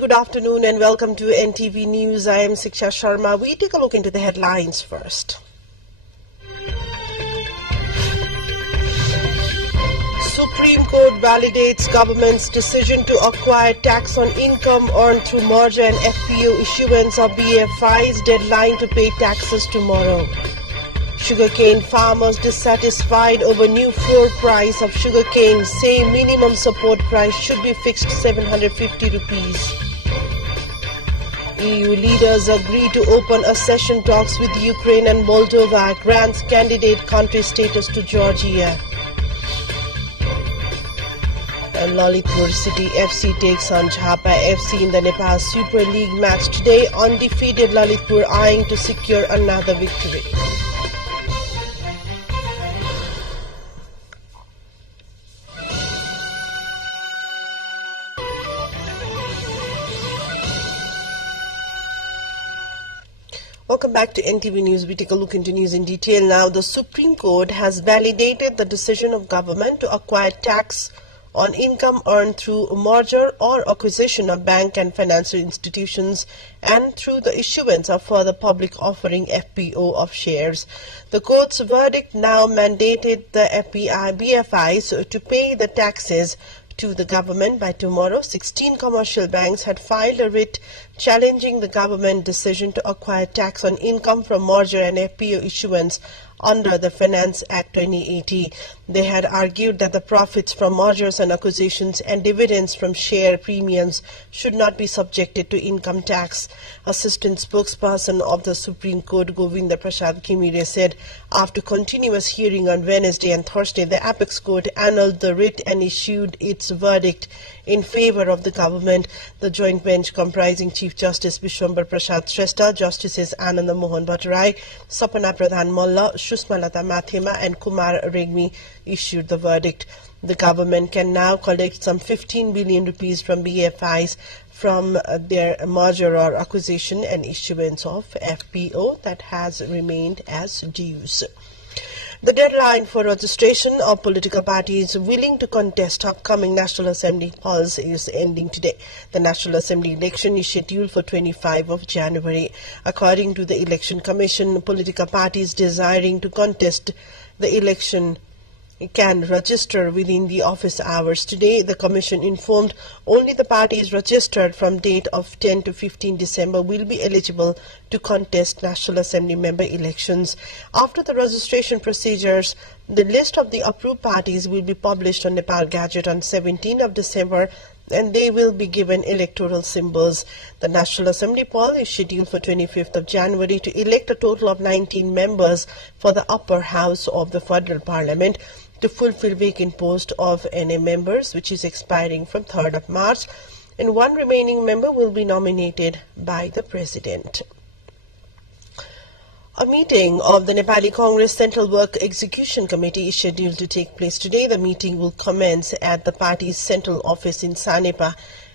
good afternoon and welcome to NTV News. I am Siksha Sharma. We take a look into the headlines first. Supreme Court validates government's decision to acquire tax on income earned through merger and FPO issuance of BFIs. Deadline to pay taxes tomorrow. Sugarcane farmers dissatisfied over new floor price of sugarcane say minimum support price should be fixed 750 rupees. EU leaders agree to open accession talks with Ukraine and Moldova, grants candidate country status to Georgia. And Lalitpur City FC takes on Jhapa FC in the Nepal Super League match today. Undefeated Lalitpur eyeing to secure another victory. Welcome back to NTV News. We take a look into news in detail now. The Supreme Court has validated the decision of government to acquire tax on income earned through merger or acquisition of bank and financial institutions and through the issuance of further public offering FPO of shares. The court's verdict now mandated the BFIs to pay the taxes to the government by tomorrow. 16 commercial banks had filed a writ challenging the government decision to acquire tax on income from merger and FPO issuance under the Finance Act 2080. They had argued that the profits from mergers and acquisitions and dividends from share premiums should not be subjected to income tax. Assistant spokesperson of the Supreme Court, Govinda Prasad Kimire, said after continuous hearing on Wednesday and Thursday, the Apex Court annulled the writ and issued its verdict in favor of the government. The joint bench comprising Chief Justice Vishwambar Prasad Shrestha, Justices Ananda Mohan Bhattarai, Sapana Pradhan Malla, Sushma Lata Mathema and Kumar Regmi issued the verdict. The government can now collect some 15 billion rupees from BFIs from their merger or acquisition and issuance of FPO that has remained as dues. The deadline for registration of political parties willing to contest upcoming National Assembly polls is ending today. The National Assembly election is scheduled for 25 of January. According to the Election Commission, political parties desiring to contest the election can register within the office hours. Today, the Commission informed only the parties registered from date of 10 to 15 December will be eligible to contest National Assembly member elections. After the registration procedures, the list of the approved parties will be published on Nepal Gazette on 17 of December and they will be given electoral symbols. The National Assembly poll is scheduled for 25th of January to elect a total of 19 members for the upper house of the Federal Parliament to fulfill vacant post of NA members, which is expiring from 3rd of March, and one remaining member will be nominated by the President. A meeting of the Nepali Congress Central Work Execution Committee is scheduled to take place today. The meeting will commence at the party's central office in Sanepa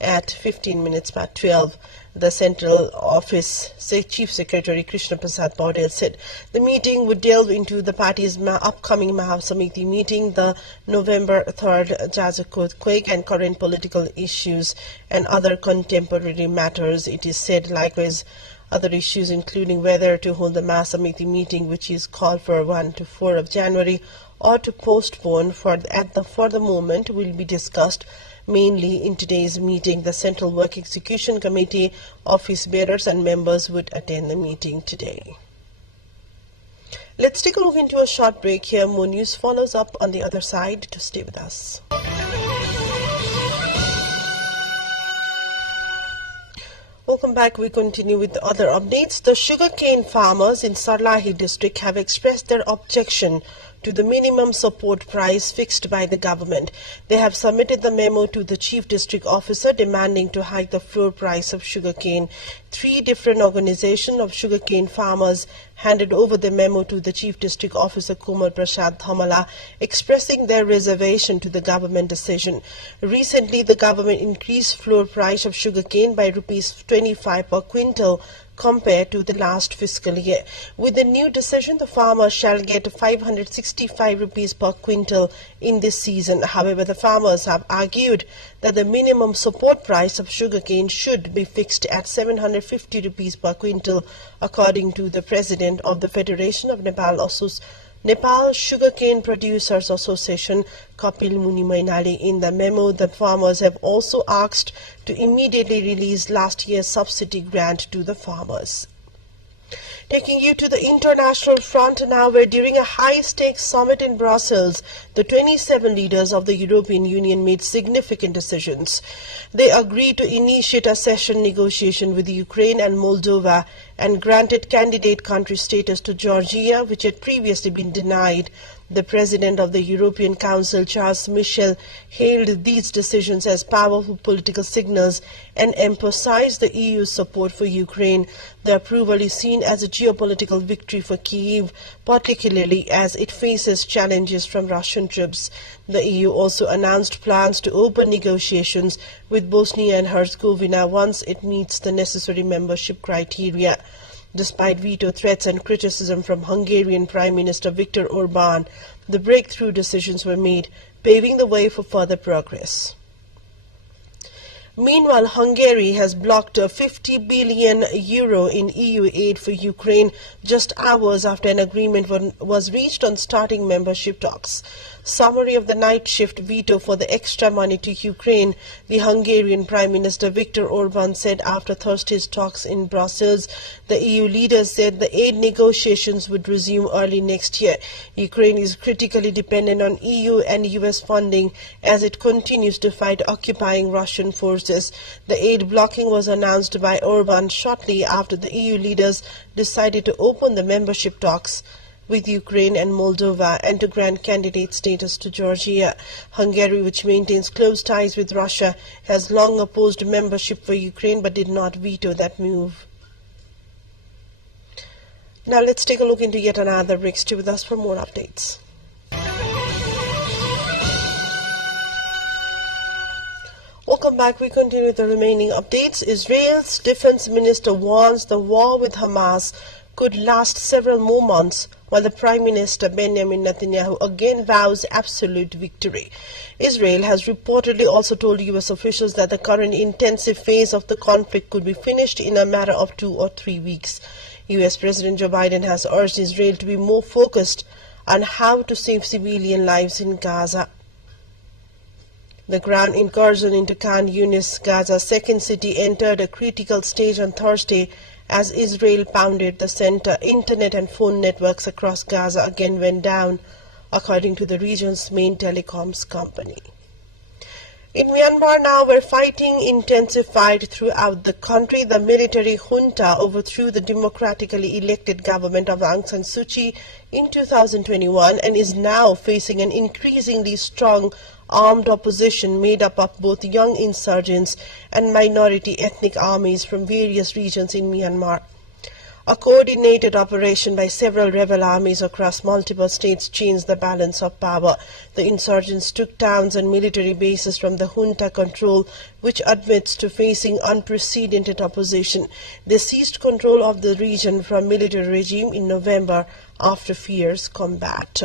at 15 minutes past 12. The Central Office Chief Secretary Krishna Prasad Paudel said the meeting would delve into the party's upcoming Mahasamiti meeting, the November 3rd Jazaquake and current political issues and other contemporary matters. It is said likewise other issues including whether to hold the Mahasamiti meeting, which is called for 1 to 4 of January, or to postpone for the moment will be discussed. Mainly in today's meeting, the Central Work Execution Committee, office bearers and members would attend the meeting today. Let's take a look into a short break here. More news follows up on the other side. To stay with us. Welcome back. We continue with the other updates. The sugarcane farmers in Sarlahi district have expressed their objection to the minimum support price fixed by the government. They have submitted the memo to the Chief District Officer demanding to hike the floor price of sugarcane. 3 different organizations of sugarcane farmers handed over the memo to the Chief District Officer Komal Prasad Thamala, expressing their reservation to the government decision. Recently, the government increased floor price of sugarcane by Rs 25 per quintal compared to the last fiscal year. With the new decision, the farmers shall get 565 rupees per quintal in this season. However, the farmers have argued that the minimum support price of sugarcane should be fixed at 750 rupees per quintal, according to the president of the Federation of Nepal Sugarcane Producers Association, Kapil Munimainali. In the memo, the farmers have also asked to immediately release last year's subsidy grant to the farmers. Taking you to the international front now, where during a high-stakes summit in Brussels, the 27 leaders of the European Union made significant decisions. They agreed to initiate accession negotiation with Ukraine and Moldova and granted candidate country status to Georgia, which had previously been denied. The President of the European Council, Charles Michel, hailed these decisions as powerful political signals and emphasized the EU's support for Ukraine. The approval is seen as a geopolitical victory for Kyiv, particularly as it faces challenges from Russian troops. The EU also announced plans to open negotiations with Bosnia and Herzegovina once it meets the necessary membership criteria. Despite veto threats and criticism from Hungarian Prime Minister Viktor Orbán, the breakthrough decisions were made, paving the way for further progress. Meanwhile, Hungary has blocked €50 billion in EU aid for Ukraine just hours after an agreement was reached on starting membership talks. Summary of the night shift veto for the extra money to Ukraine, the Hungarian Prime Minister Viktor Orbán said after Thursday's talks in Brussels. The EU leaders said the aid negotiations would resume early next year. Ukraine is critically dependent on EU and US funding as it continues to fight occupying Russian forces. The aid blocking was announced by Orbán shortly after the EU leaders decided to open the membership talks with Ukraine and Moldova and to grant candidate status to Georgia. Hungary, which maintains close ties with Russia, has long opposed membership for Ukraine but did not veto that move. Now let's take a look into yet another BRICS. Stay with us for more updates. Welcome back. We continue with the remaining updates. Israel's defense minister warns the war with Hamas could last several more months, while the Prime Minister Benjamin Netanyahu again vows absolute victory. Israel has reportedly also told US officials that the current intensive phase of the conflict could be finished in a matter of 2 or 3 weeks. US President Joe Biden has urged Israel to be more focused on how to save civilian lives in Gaza. The ground incursion into Khan Yunis, Gaza's second city, entered a critical stage on Thursday as Israel pounded the center. Internet and phone networks across Gaza again went down, according to the region's main telecoms company. In Myanmar now, where fighting intensified throughout the country, the military junta overthrew the democratically elected government of Aung San Suu Kyi in 2021 and is now facing an increasingly strong armed opposition made up of both young insurgents and minority ethnic armies from various regions in Myanmar. A coordinated operation by several rebel armies across multiple states changed the balance of power. The insurgents took towns and military bases from the junta control, which admits to facing unprecedented opposition. They seized control of the region from military regime in November after fierce combat.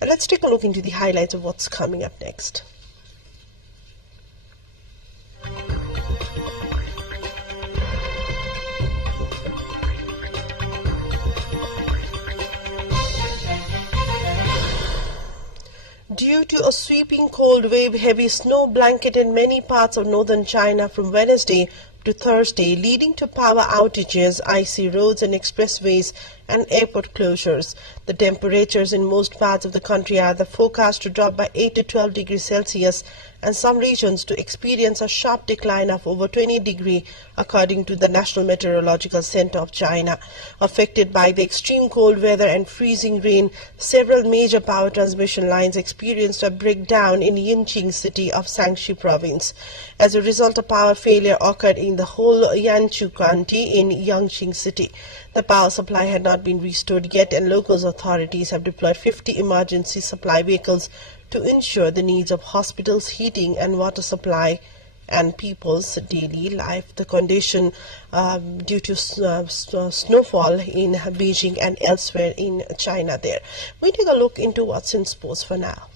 Let's take a look into the highlights of what's coming up next. Due to a sweeping cold wave, heavy snow blanketed many parts of northern China from Wednesday to Thursday, leading to power outages, icy roads and expressways, and airport closures. The temperatures in most parts of the country are forecast to drop by 8 to 12 degrees Celsius, and some regions to experience a sharp decline of over 20 degrees, according to the National Meteorological Center of China. Affected by the extreme cold weather and freezing rain, several major power transmission lines experienced a breakdown in Yinqing city of Shaanxi province. As a result, a power failure occurred in the whole Yanchu County in Yangqing city. The power supply had not been restored yet, and local authorities have deployed 50 emergency supply vehicles to ensure the needs of hospitals, heating and water supply and people's daily life. The condition due to snowfall in Beijing and elsewhere in China there. We take a look into what's in sports for now.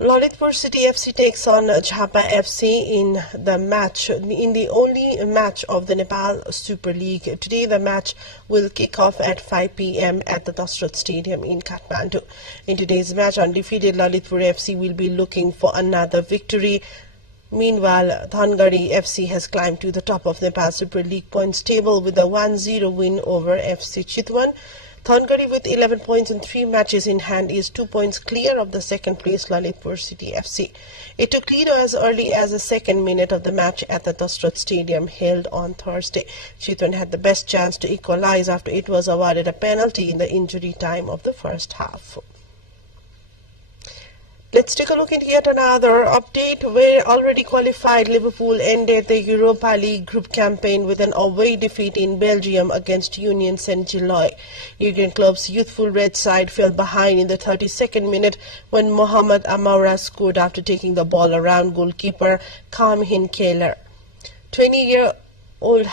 Lalitpur City FC takes on Jhapa FC in the only match of the Nepal Super League. Today the match will kick off at 5 p.m. at the Dasrat Stadium in Kathmandu. In today's match, undefeated Lalitpur FC will be looking for another victory. Meanwhile, Hungary FC has climbed to the top of Nepal Super League points table with a 1-0 win over FC Chitwan. Hungary, with 11 points in 3 matches in hand, is 2 points clear of the second place Lalitpur City FC. It took lead as early as the second minute of the match at the Dasrat Stadium held on Thursday. Chitwan had the best chance to equalize after it was awarded a penalty in the injury time of the first half. Let's take a look at yet another update where already qualified Liverpool ended the Europa League group campaign with an away defeat in Belgium against Union Saint-Gilloise. Jurgen Klopp's youthful red side fell behind in the 32nd minute when Mohamed Amoura scored after taking the ball around goalkeeper Kamhin Keller. 20-year-old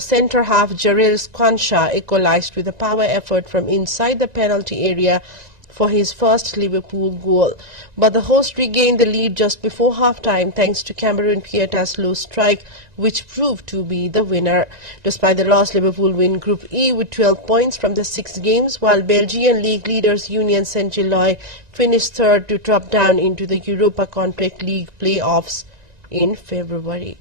centre half Jarrell Quansah equalized with a power effort from inside the penalty area for his first Liverpool goal. But the host regained the lead just before half-time thanks to Cameron Keita's low strike, which proved to be the winner. Despite the loss, Liverpool win Group E with 12 points from the 6 games, while Belgian league leaders Union Saint-Gilloise finished third to drop down into the Europa Contract League playoffs in February.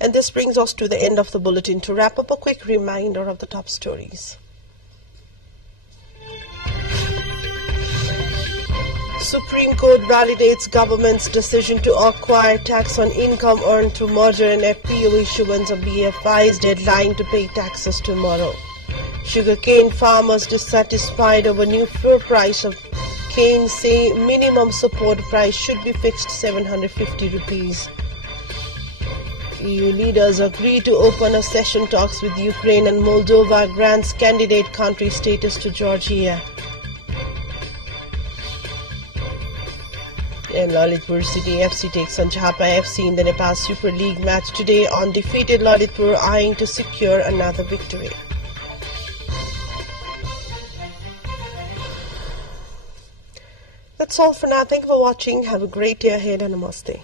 And this brings us to the end of the bulletin. To wrap up, a quick reminder of the top stories. Supreme Court validates government's decision to acquire tax on income earned through merger and FPO issuance of BFIs. Deadline to pay taxes tomorrow. Sugarcane farmers dissatisfied over new floor price of cane say minimum support price should be fixed 750 rupees. EU leaders agree to open accession talks with Ukraine, and Moldova grants candidate country status to Georgia. And Lalitpur City FC takes on Jhapa FC in the Nepal Super League match today. Undefeated Lalitpur eyeing to secure another victory. That's all for now. Thank you for watching. Have a great day ahead and namaste.